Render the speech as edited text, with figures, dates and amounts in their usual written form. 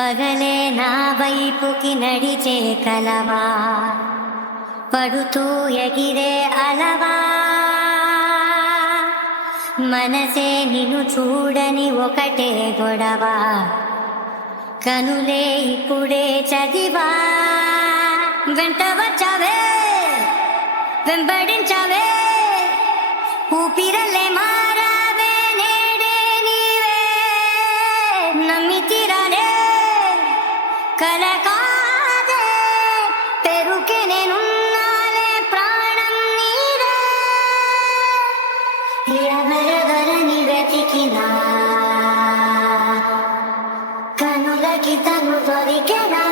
పగలే నా వైపుకి నడిచే కలవా, పడుతూ ఎగిరే అలవా, మనసే నిన్ను చూడని ఒకటే గొడవ, కనులే ఇప్పుడే చదివా. వెంట వచ్చావే, వెంబడించావే, ఊపిరల్లే మారావే, నేడే నీవే నమ్మి తీరాలే, కల కాదే పెరుకే నేనున్నాలే, ప్రాణం నీరే. ఎవరెవరని వెతికినా కనులకి తను దొరికెనా.